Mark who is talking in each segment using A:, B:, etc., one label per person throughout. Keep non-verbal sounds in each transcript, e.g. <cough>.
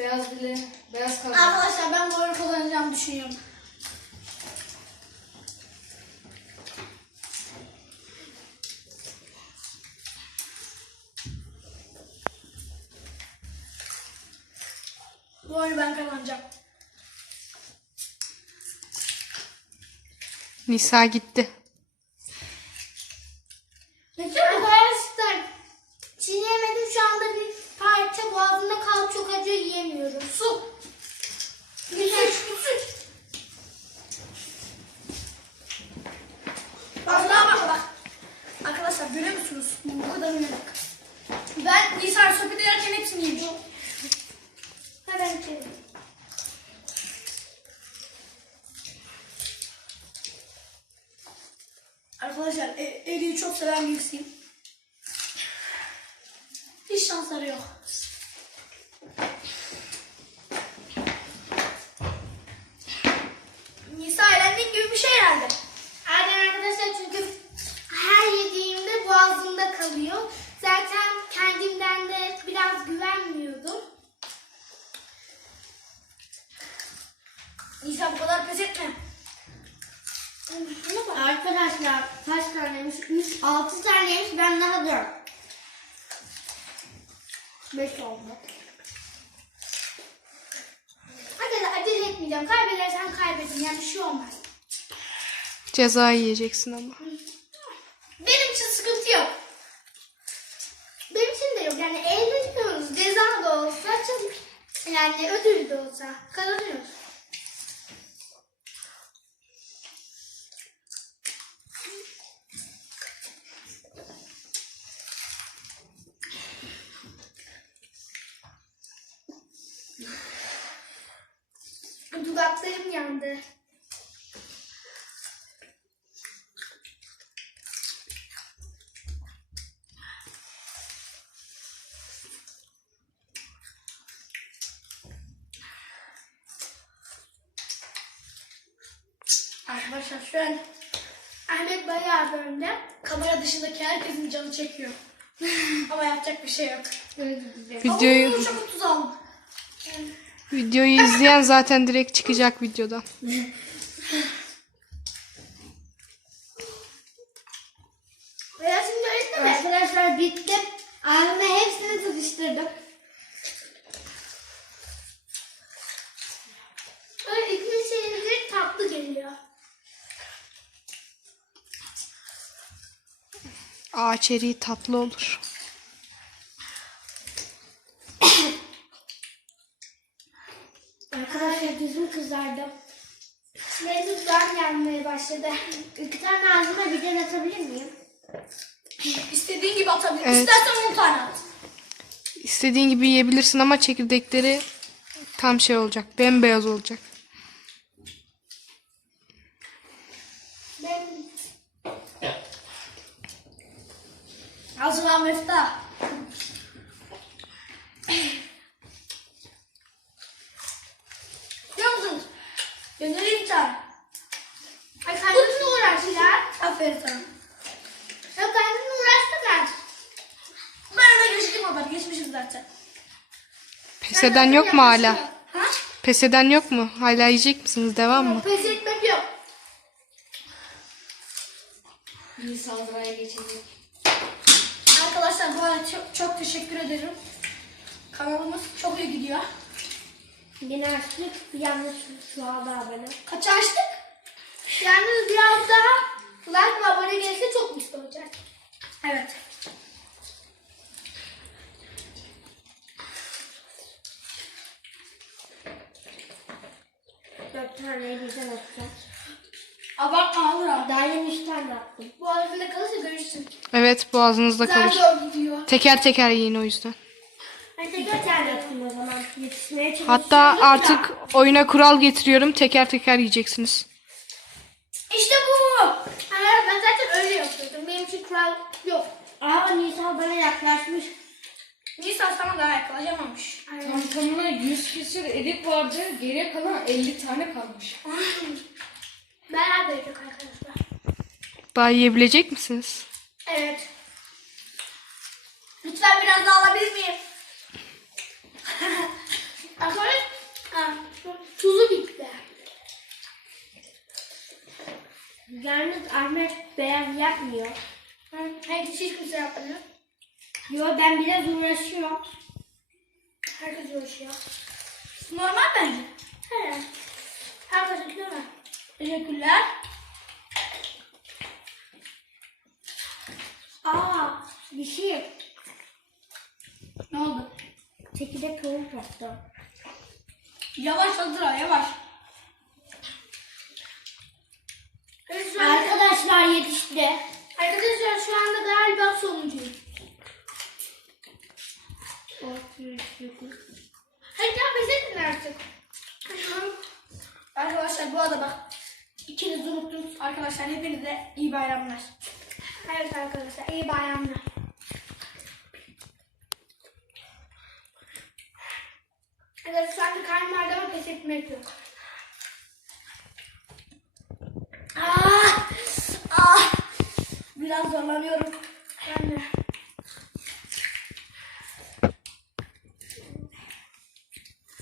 A: Beyaz bile, beyaz kaldı.
B: Arkadaşlar ben bu oyunu kullanacağımı düşünüyorum. Bu oyunu ben kazanacağım.
C: Nisa gitti.
D: Arkadaşlar çiğneyemedim şu anda bir parça boğazımda kaldı çok acı yiyemiyorum.
B: Su. Güzel. Güzel. Vallahi bak bak. Arkadaşlar görüyor musunuz? Bu kadar uyanık. Ben Nisa'yla sohbet ederken hepsini yedim.
D: Hemen içelim.
B: Arkadaşlar e, Eli'yi çok seven birisiyim. Hiç şansları yok. Nisa eğlendiğin gibi bir şey herhalde.
D: Aynen arkadaşlar çünkü her yediğimde boğazımda kalıyor. Zaten kendimden de biraz güvenmiyordum.
B: Nisa bu kadar pes etme.
D: Arkadaşlar taneymiş? 3, 6 taneymiş. Ben daha 4. 5 oldu. Arkadaşlar acele etmeyeceğim. Kaybedersem kaybedin. Yani bir şey olmaz.
C: Ceza yiyeceksin ama.
B: Benim için sıkıntı yok.
D: Benim için de yok. Yani eğleniyoruz. Ceza da olsa, yani ödül de olsa kazanıyoruz. Dudaklarım yandı.
B: Arkadaşlar şu an
D: Ahmet bayağı bölümde.
B: kamera dışındaki herkesin canı çekiyor. <laughs> Ama yapacak bir şey yok.
C: Videoyu
B: Ama çok tuz aldım.
C: Videoyu izleyen zaten direkt çıkacak
D: şimdi öyle mi? Arkadaşlar bitti. Ağzıma hepsini sıkıştırdım. Öyle şeyleri tatlı geliyor.
C: Ağaç eriği tatlı olur.
D: Arkadaşlar yüzüm kızardı. Benim dudağım yanmaya başladı. İki tane ağzıma birden atabilir miyim?
B: İstediğin gibi atabilirsin.
C: Evet.
B: İstersen 10 tane at.
C: İstediğin gibi yiyebilirsin ama çekirdekleri tam şey olacak. Bembeyaz olacak.
D: Ben
B: Hazırlan Meftah. Bir tane.
D: Ay kendimle uğraştılar.
B: Aferin sana.
D: Ya kendimle uğraştılar.
B: Ben de geçtim haber. Geçmişim zaten.
C: Pes eden yok mu hala?
B: Ha?
C: Pes eden yok mu? Hala yiyecek misiniz? Devam mı?
B: Pes etmek yok.
A: Bir saldırıya geçecek.
B: Arkadaşlar bu arada çok, çok teşekkür ederim. Kanalımız çok iyi gidiyor.
D: Yine açtık. Yalnız şu anda abone.
B: Kaç açtık?
D: Yalnız biraz daha like ve abone gelirse çok mutlu olacak.
B: Evet.
D: Dört taneyi birden atacağım.
B: Abartma olur abi.
D: Daha yeni üç tane attım.
B: Bu kalırsa görürsün.
C: Evet boğazınızda
B: Güzel
C: kalır. Teker teker yiyin o yüzden.
D: Ben tekrar tane attım o zaman. Yetişmeye çalışıyorum.
C: Hatta artık oyuna kural getiriyorum. Teker teker yiyeceksiniz.
B: İşte bu.
D: Hayır ben zaten öyle yapıyordum. Benim için
E: kural yok. Aa Nisa bana yaklaşmış.
D: Nisa sana daha yakalayamamış.
A: Tam tamına 100 küsür erik vardı. Geriye kalan 50 tane kalmış. <laughs>
E: Beraber yok arkadaşlar.
C: Daha yiyebilecek misiniz?
D: Evet. Lütfen biraz daha alabilir miyim?
E: Arkadaşlar ha, tuzu bitti. Yalnız Ahmet beyaz yapmıyor.
D: Hı, Herkes hiç kimse yapmıyor.
E: Yo ben biraz uğraşıyorum.
D: Herkes uğraşıyor. Normal bence.
E: He.
D: Herkes mu? Teşekkürler.
E: Aa bir şey.
D: Ne oldu?
E: Çekirdek kavuk yaptı.
D: Yavaş Azra yavaş.
E: Arkadaşlar yetişti.
D: Arkadaşlar şu anda galiba sonuncuyum. Hadi ya pes edin artık. Arkadaşlar bu arada bak. İkiniz unuttunuz. Arkadaşlar hepinize iyi bayramlar.
E: Evet arkadaşlar iyi bayramlar.
D: Evet şu anda karnımlarda ama pes etmek yok. Ah! Ah! Biraz zorlanıyorum. Ben de.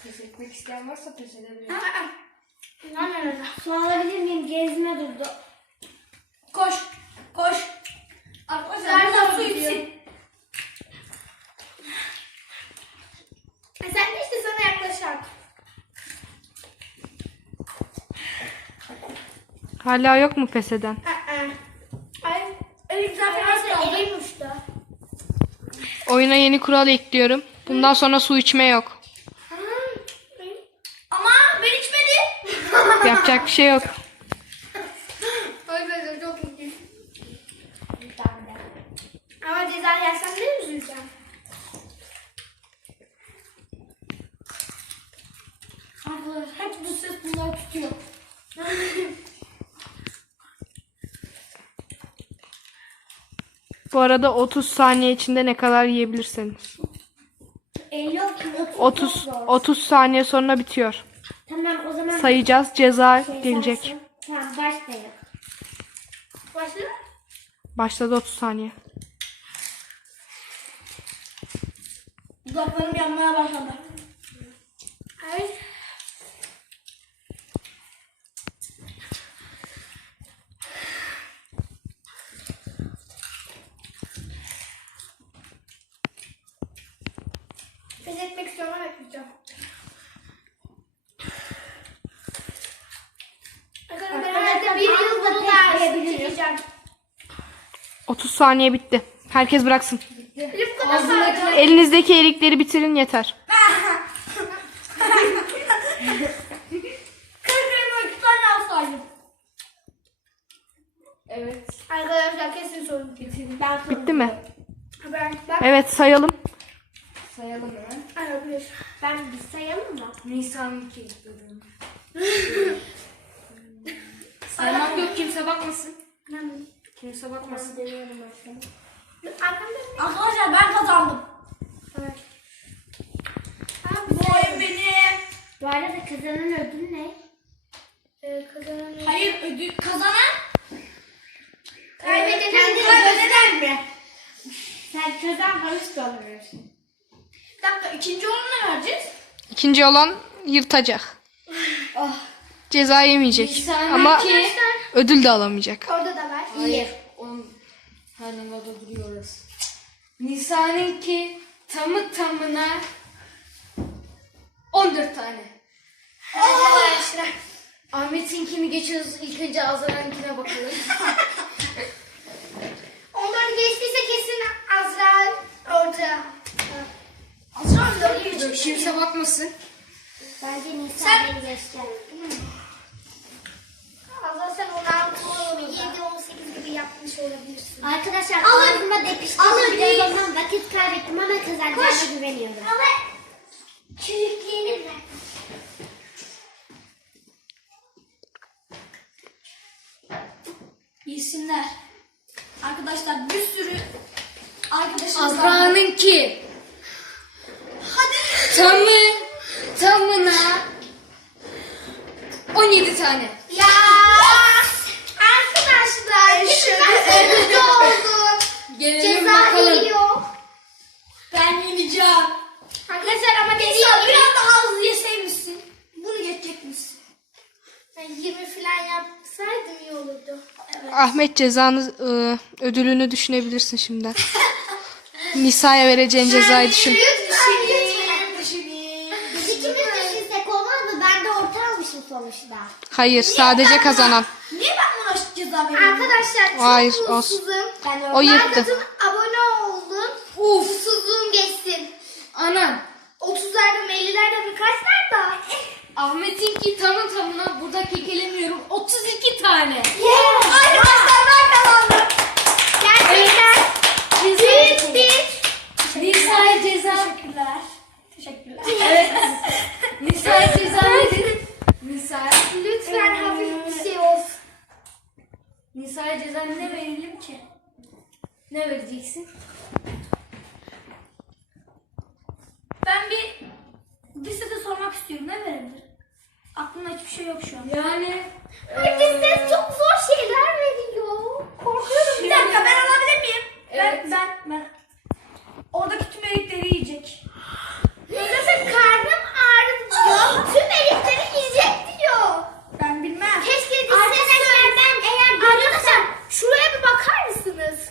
A: Pes etmek isteyen varsa pes edebilir.
D: Aa! Lan lan.
E: Su alabilir miyim? Gezme durdu.
D: Koş. Koş. Arkadaşlar buradan su içsin. E sen de işte sana yaklaş artık.
C: Hala yok mu pes eden?
D: Ay.
E: Elim uçtu.
C: Oyuna yeni kural ekliyorum. Bundan sonra su içme yok.
D: Ama ben içmedim.
C: Yapacak bir şey yok. <laughs>
D: Arkadaşlar çok mutluyum. Ama ceza yersem de üzüleceğim. Arkadaşlar hep bu ses bunları tutuyor.
C: Bu arada 30 saniye içinde ne kadar yiyebilirsiniz.
E: El yok ki.
C: 30 30 saniye sonra bitiyor.
E: Tamam o zaman
C: Sayacağız. Ceza
E: şey
C: gelecek.
E: Tamam başlayalım.
D: Başla.
C: Başladı 30 saniye.
D: Dudaklarım yanmaya başladı. Ay. Pes etmek istiyorum ama etmeyeceğim. Arkadaşlar ben herhalde bir yıl bunu da çekeceğim.
C: 30 saniye bitti. Herkes bıraksın. Elinizdeki erikleri bitirin yeter.
A: Evet.
D: Arkadaşlar kesin sorun.
E: Ben
C: Bitti mi?
D: Ben, ben,
C: Evet sayalım.
A: Sayalım
D: bir.
E: Ben bir sayalım mı?
A: Nisan 2 dedim. Saymak yok kimse bakmasın. Kimse bakmasın.
E: Deniyorum aslında.
D: Arkamda Arkadaşlar ben kazandım.
E: Evet.
D: Bu oyun benim.
E: Bu arada kazanan ödül ne?
D: Ee, kazanan Hayır ödül kazanan.
E: Kaybedenen de
D: kaybeden mi?
E: Sen kazan barış dolduruyorsun.
D: Bir dakika ikinci olanı ne vereceğiz?
C: İkinci olan yırtacak. Ceza yemeyecek. Ama
A: iki.
C: Ödül de alamayacak.
D: Orada da var.
A: Hayır. Onun halen orada duruyoruz. Nisan'ınki tamı tamına 14 tane.
D: Arkadaşlar.
A: Ahmet'inkini geçiyoruz. İlk önce Azra'nınkine bakalım. <laughs>
D: Onları geçtiyse kesin Azrail orada. Azrail orada.
A: Kimse bakmasın.
E: Bence Nisan
D: Sen-
E: beni.
D: Azrail sen 16, 17, 18 gibi yapmış olabilirsin.
E: Arkadaşlar
D: Alın.
E: ağzıma depiştim. Biraz
D: değil.
E: zaman vakit kaybettim ama kazanacağıma güveniyorum.
D: Ama çürüklerini ver. Yesinler. Arkadaşlar bir
B: yaşınızda.
A: Azra'nınki.
B: Hadi.
A: Tamı. Tamına. 17 tane.
D: Oldum.
A: Gelelim
D: Ceza
A: bakalım.
D: geliyor.
B: Ben yeneceğim.
D: Arkadaşlar ama dediğim
B: Nisa
D: gibi
B: biraz daha hızlı yeseymişsin. Bunu geçecekmişsin.
D: ben 20 falan yapsaydım iyi olurdu.
C: Ahmet cezanı ıı, ödülünü düşünebilirsin şimdiden. <laughs> Nisa'ya vereceğin cezayı düşün.
D: Lütfen.
B: Düşüneyim.
D: Biz ikimiz düşünsek olmaz mı? Ben de orta almışım sonuçta.
C: Hayır sadece kazanan.
B: Niye ben ceza veriyorum?
D: Arkadaşlar çok
C: Hayır,
D: mutsuzum. Ben
C: O yırttı.
D: abone oldum. Mutsuzluğum geçsin.
A: Anam.
D: 30'larda 50'lerde birkaç nerede?
A: Ahmet'inki tamı tamına burada kekelemiyorum. 32 tane.
B: Arkadaşlar ben kazandım.
D: Gerçekten büyük bir
A: Nisa'ya ceza.
B: Teşekkürler. Teşekkürler.
A: Evet. Nisa'ya ceza verin. Nisa'ya.
D: lütfen hafif bir şey olsun.
A: Nisa'ya ceza ne verelim ki? Ne vereceksin?
B: Ben bir bir size sormak istiyorum. Ne verebilir? Aklımda hiçbir şey yok şu an.
A: Yani
D: Herkes size çok zor şeyler veriyor. Korkuyorum.
B: Bir dakika ben alabilir miyim?
A: Evet.
B: Ben, ben, ben. Oradaki tüm erikleri yiyecek.
D: Zaten karnım ağrıdı. Tüm erikleri yiyecek diyor.
B: Ben bilmem.
D: Keşke Arkadaşlar ben eğer Arkadaşlar şuraya bir bakar mısınız?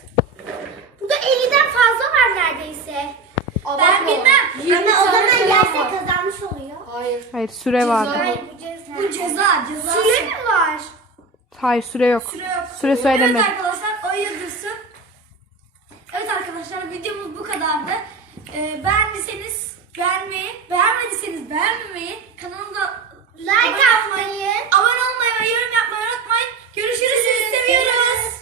D: Burada 50'den fazla var neredeyse.
B: Ben bilmem.
A: 20 tane falan var.
D: kazanmış oluyor.
A: Hayır.
C: Hayır süre vardı.
D: Hayır bu ceza.
B: Bu ceza, ceza.
D: Süre mi var?
C: Hayır süre yok.
B: Süre yok.
C: Süre söylemedim.
B: Evet arkadaşlar ayırdırsın. Evet arkadaşlar videomuz bu kadardı. Ee, beğendiyseniz beğenmeyi, beğenmediyseniz beğenmemeyi, kanalımıza
D: Like atmayı.
B: abone olmayı ve yorum yapmayı unutmayın. Görüşürüz. Sizi seviyoruz.